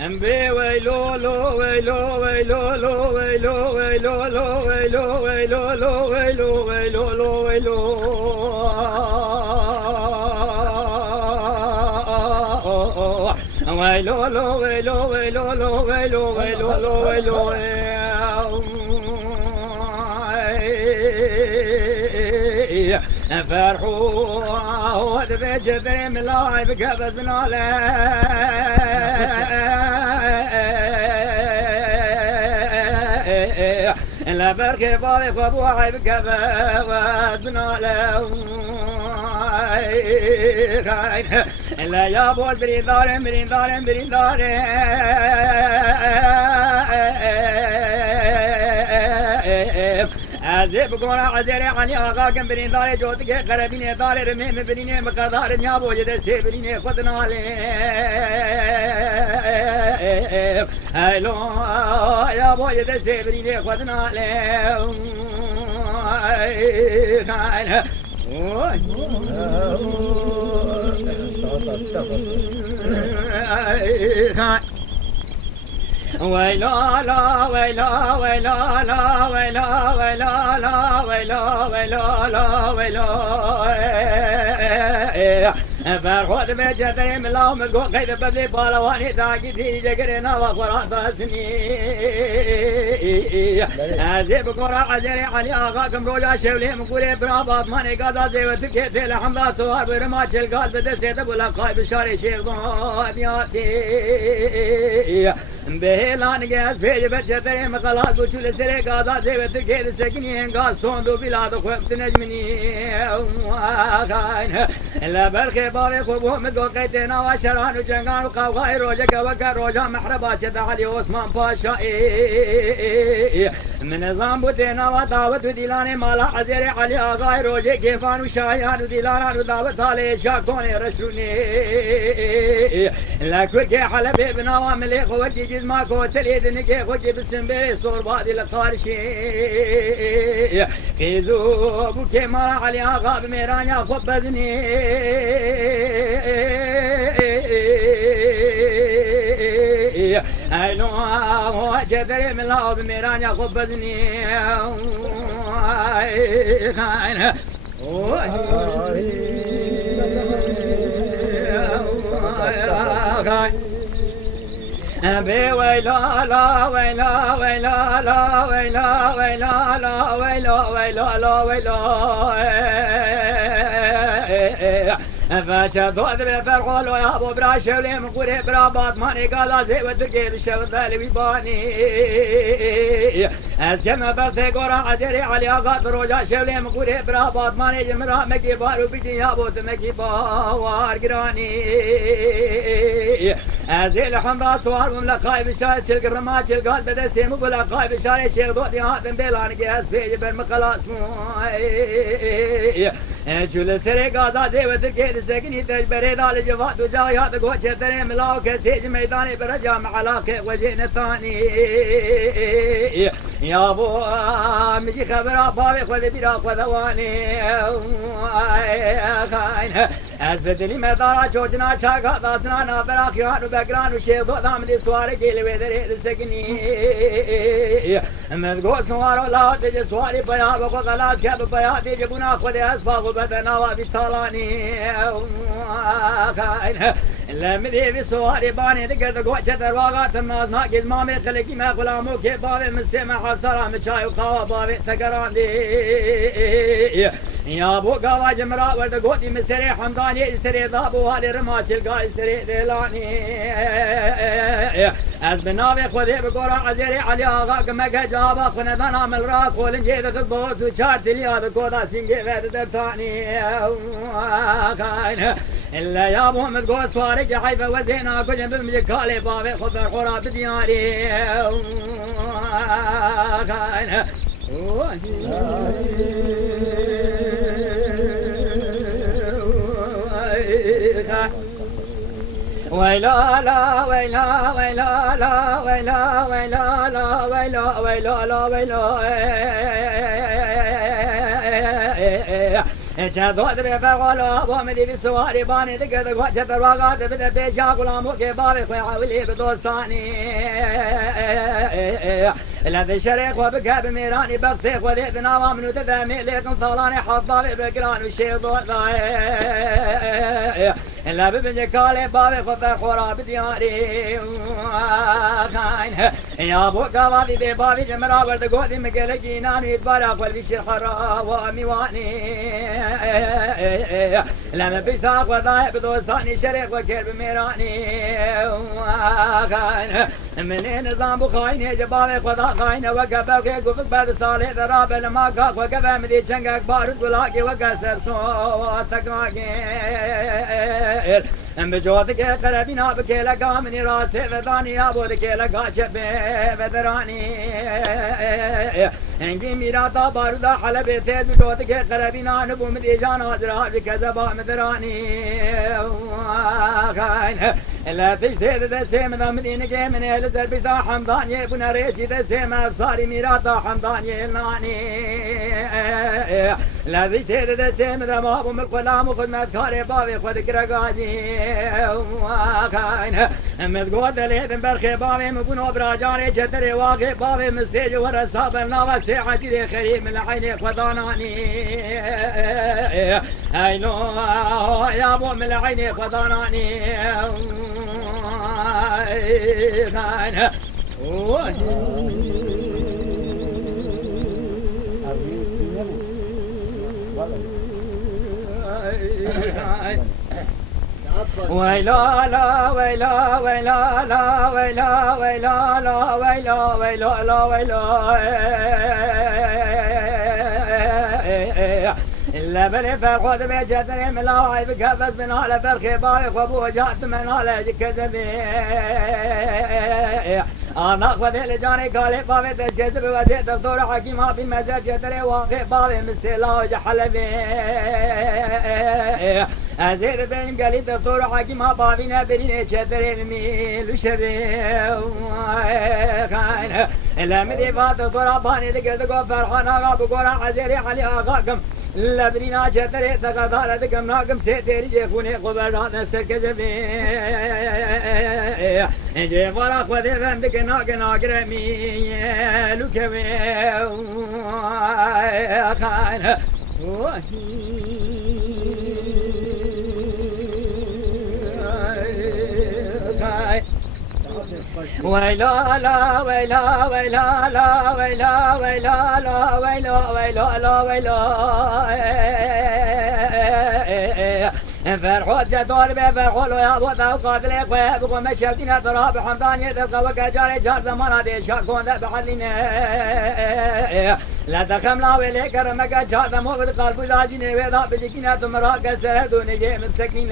امبي ويلو لو ويلو ويلو لو ويلو ويلو لو ويلو ويلو لو ويلو ويلو لو ويلو ويلو لو ويلو ويلو لو ويلو ويلو لو ويلو فرحوا ودبي جبري ملاعب قبضنا له لا بركي بالي فبوعي قبضنا له لا يا بول برين دارين برين دارين برين دارين عزيب قونا عزيري عني آقاكم برين داري جوتك قربيني داري رميم بريني مقدار نيابو جدسي بريني خدنا لي هلو يا بو جدسي بريني خدنا لي ويلا لا ويلا ويلا لا ويلا ويلا لا ويلا ويلا لا ويلا فرحت بجدري من لهم القوق قيد ببلي بالواني داقي في جقرنا وقرات باسني عزيب قرا عزيري علي آغاكم روجا شولي مقولي برابات ماني قادا زيوتك يتي لحمدا سوار برما چلقال بدستيت بولا قايب شاري شيخ ضادياتي بهلان گیس بھیج بچے تیرے مقالات کو چولے سرے گادا زیوت گیر سکنی ہنگا سوندو بلاد خوبت نجمنی لبرخ باري خوبو مدو قيتنا وشران وجنگان وقوغاي روجك وكا روجا محربا چتا علي عثمان پاشا من نظام بوتنا ودعوت وديلان مالا عزيري علي آغاي روجي كيفان وشايان وديلان ودعوت علي شاكوني رشوني لكوكي حلبي بنا واملي خوكي جزما كوتلي دنكي خوكي بالسنبري صور بادي لقارشي خيزو بوكي مالا علي آغا بميرانيا خبزني اينو جدري من الله بميران يا خبزني بي ويلا لا ويلا ويلا لا ويلا ويلا لا ويلا ويلا لا ويلا فشدوا بفرحول ويا ابو براشولي من قري برابات ماني قال زي ودقي بالشوط اللي باني اسكما برثي قرا عزيري علي اغاط روجا شولي من قري برابات ماني جمرا مكي بارو بيجي يا ابو تمكي باوار قراني ازيل حمراء صوار وملا قايب الشارع شلق الرماد شلقال بدستي مبلا قايب الشارع شيخ ضوء هاتم بيلان قياس بيجي بالمقالات جل سري قادا زيوت الكيد سكني تجبري دال جفات وجايات قوة شتري ملاو كسيج ميداني برجع مع علاقة وجهنا الثاني يا ابو مجي خبر ابابي خذ براق وذواني أثبتني مدارا جوجنا شاقا داسنا نابراك يوانو بقران وشيخ ضام لي سواري كيلي ويدري لسكني مذقو سوارو لا تجي سواري بيا بقو غلاس كاب بيا تيجي بنا خذ أسفاق وبدنا وابي طالاني لمدي في سواري باني تقدر قوة شتر واغات الناس ناقز مامي خلقي ما غلامو كي بابي مستمع حصرا مشاي وقاوا بابي تقران دي يا ابو قاوا جمرا ورد قوتي مسري حمداني استري ضابو هالي رماش القا استري ديلاني از بنابي خذي بقرا عزيري علي آغا قمك جابا خندان عمل راك ولنجي دخل بوت وشارتي لي هذا قوضا سنجي فيد دبتاني إلا يا ابو مدقو سواري حيفا وزينا كجن بمجكالي بابي خذ الخرا بدياري ويلا لا ويلا ويلا لا ويلا ويلا لا ويلا ويلا لا ويلا جذوت بفعل ومدي بسواري باني دقت وجه الواقات بدت بيشا غلام وكبابي خوي بدوستاني الذي شريك وبكى بميراني بغسيخ وذيت نوام وتذامي لكم طولاني حضاري بقران وشيطان إلا ببنجكالي بابي خفا خورا بدياري يا ابو كوابي ببابي جمرا ورد قوتي مقلقي نانو يتبارا قلبي شرحرا وميواني لما بيساق وضايق بدوستاني شريك وكير بميراني من نظام بخايني جبابي خدا خاينة وقبوكي قفق بعد صالح ذراب لما قاق وقفا مدي چنگك بارد ولاقي وقسر صوتك واقير بجوتك قربينا بكي لقا مني راسي وذاني ابودك لقا شبه وذراني انجي ميراتا بارودا حلبي تيد بجوتك قربينا نبو مدي جانا زرا بكذبا مذراني لا تجتهد دسي من مدينك من اهل زربيسا حمداني بنا ريشي دسي ما صاري ميراتا حمداني الناني لا تجتهد دسي من مابو ملقلام وخدمت كاري بابي خدك رقاجي مذقود ليدن برخي بابي مبنو براجاني جتري واقي بابي مستيج ورساب الناوك سيحة جدي خريب من عيني خضاناني ايلو يا ابو من عيني خضاناني ويلا لا ويلا ويلا لا ويلا ويلا لا ويلا ويلا لا ويلا إلا بني فرخوذ بجدري من لاعي بكفز من على فرخي بايخ وابو جات من على كذبي أنا أخذ لجاني قالي بابي تجذب ودي دكتور حكيم في مزاج جدري واقع بابي مستلا وجحلبي أزيد بين قالي دكتور حكيم بابي نبرين جدري ميل شبي إلا مدي فات دكتور باني دكتور فرحانا بقورا عزيري علي آغاكم لبرينا جتري تقدار دكم ناقم تيري جيفوني قبرات نستكذبي جيفورا خذي فهمتك ناقن آقرمي لكوي خان ويلا لا ويلا ويلا لا ويلا ويلا لا ويلا ويلا لا ويلا فرحوت جدول بفرحول ويا بوتا وقاتل ويبقوا مشاكين تراب حمدان يتلقى وكجاري جار زمانا دي شاكون ذا بحلين لا تخم لا ويلي كرمك جار ذا موفد قلب لاجين ويضا بجكين تمراك سهدون جي مسكين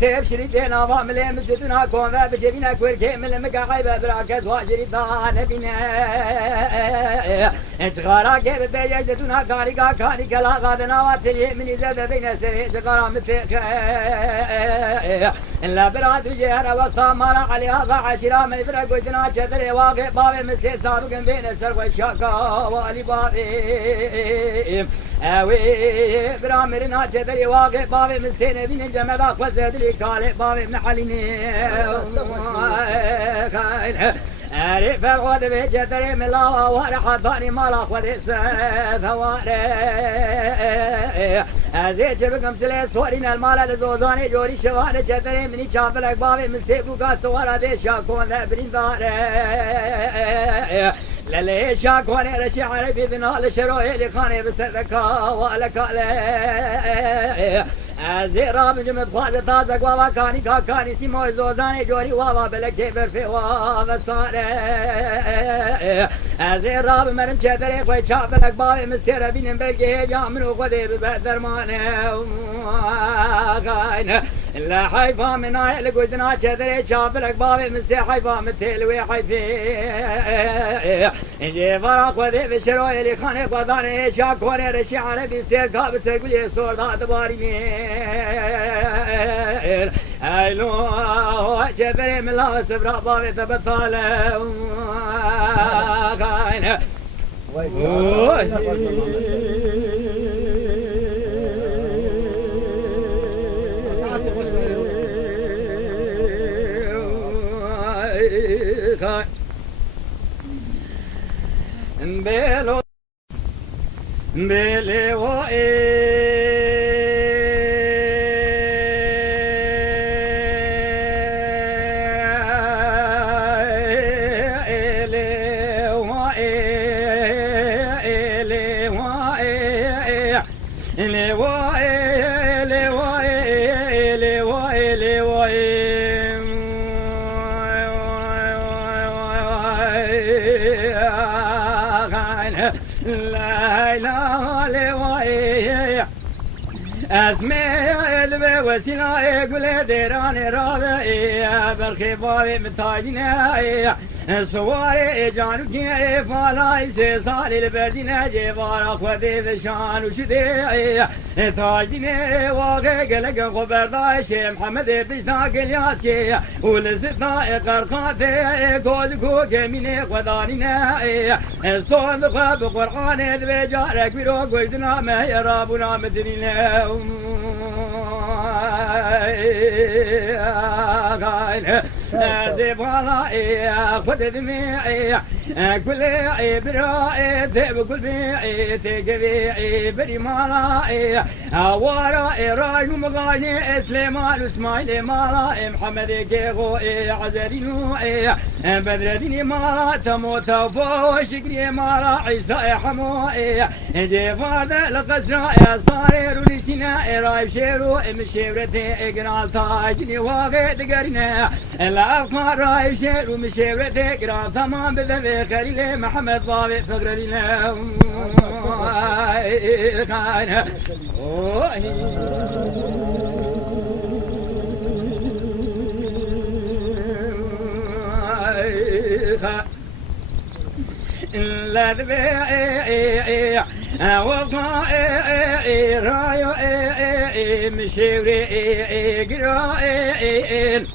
تيب شريدين واملي مسجدنا كون ذا بجرينا كويركي من المقاعيب براكز واجري ذا نبينا اتغارا كيف بيجدنا كاريكا كاريكا لا غادنا واتلي من زاد بين سري تقرا متك لا برات جهر وصامر عليها عشرة من فرق وجنا جدري واقع باب مسي سابق بين السر والشاكا والي بابي اوي برامرنا جدري واقع باب مسي نبي جمدا خزد لي قال باب من حليني أريف الغد بجدري من لا ورحة ثاني مالا خذ ثواري أزيد شبكم سلي سوارين المال لزوزاني جوري شواني جدري مني شاف لك بابي مستيبو كاسوارا دي شاكون ذا برينداري للي شاكوني رشي عربي ذنا لشروي لخاني بسركا والكالي زيرا بجمد فاز تازق واوا كاني كاكاني سيمو زوزاني جوري واوا بلكي برفي واوا صاري زيرا بمرن شدري خوي شاف لك بابي مستير بين بلكي جامنو خذي ببدرماني لا حيفا من عيل قدنا شدري شاف لك بابي مستير حيفا متلوي حيفي جي فرق خذي بشروي اللي خاني قداني شاكوني رشي عربي سير كاب تقولي صور ذات باري ايلو جبري من الله سبرا بابي تبطال وين بلو اسمع وسنا يقول ديران رابع بالخبار متاجنا سواري جانو كي فالاي سال البردنا جبار خدي بشان وشدي تاجنا واقع قلق خبرداش محمد بيشنا قلياسكي ولسنا قرقات كوز كو جميل خدانينا صوت خب قرآن بجارك بيرو قيدنا ما يرابنا مدرينا زبالا خد دمي كل براء تب كل بي تجبي بري مالا وراء راي مغاني سليمان اسماعيل مالا محمد كيغو عزرينو بدر ديني مالا تموت فو شكري مالا عيسى حمو جفاد القسرة صارير ونشتنا راي شيرو مشيرتي اقرال تاجني واقع تقرنا الافكار راي شيرو مشيرتي اقرال تمام بذبي خليل محمد ضابط فقر لنا لا ذبي وفاء رايو مشيري قرائن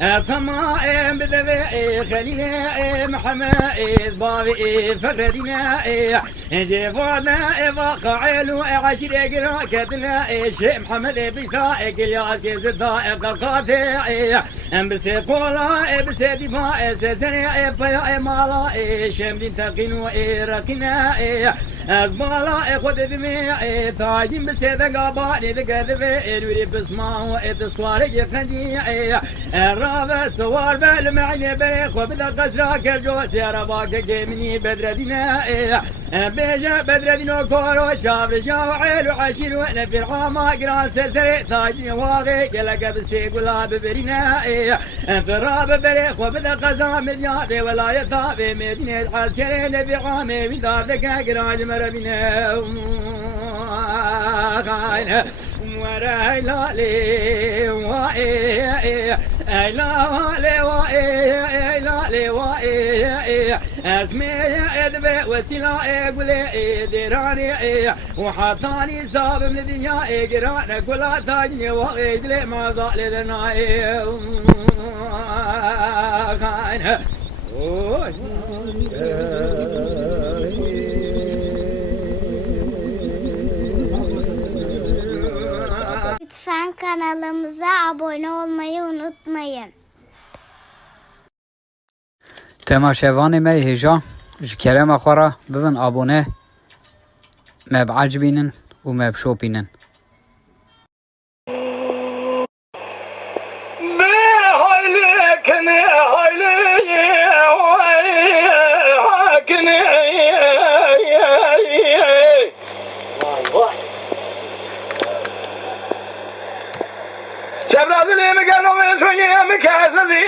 فما بذبي خليل محمد ضابي فقرنا جفانا واقعلو عشر قرا كتنا شيخ محمد بيسا قلياس زدا قاطع بسيقولا بسيدفاع سسني فيا مالا شمدين تقين ركنا أزمالا خد دمي تاجين بسيدا قاباني ذكذبي نوري بسماو تصوار يخنجي الرابع سوار بالمعني بريخ وبدا قسرا كرجو سيارباك جيمني بدر دينا بيجا بدر دينو كورو شاف شاوعيل وعشير وانا في العاما قران سلسلي تاجين واغي قلق بسيقولا ببرينا الرابع بريخ وبدا قسرا مليادي ولا يطابي مدينة الحسكرين بعامي ودار ذكا قران مرمينا وراي لالي واي لالي واي لالي واي اسمي ادبي وسيلا قولي ديراني وحطاني صاب من الدنيا قرانا كلها تاجني واي دلي ما ضال لنا Lütfen kanalımıza abone olmayı unutmayın. تماشاواني مي هجا جكرم اخورا ببن ابونه ما بعجبينن وما بشوبينن شباب اللي مقالوا من سوية مكاسدي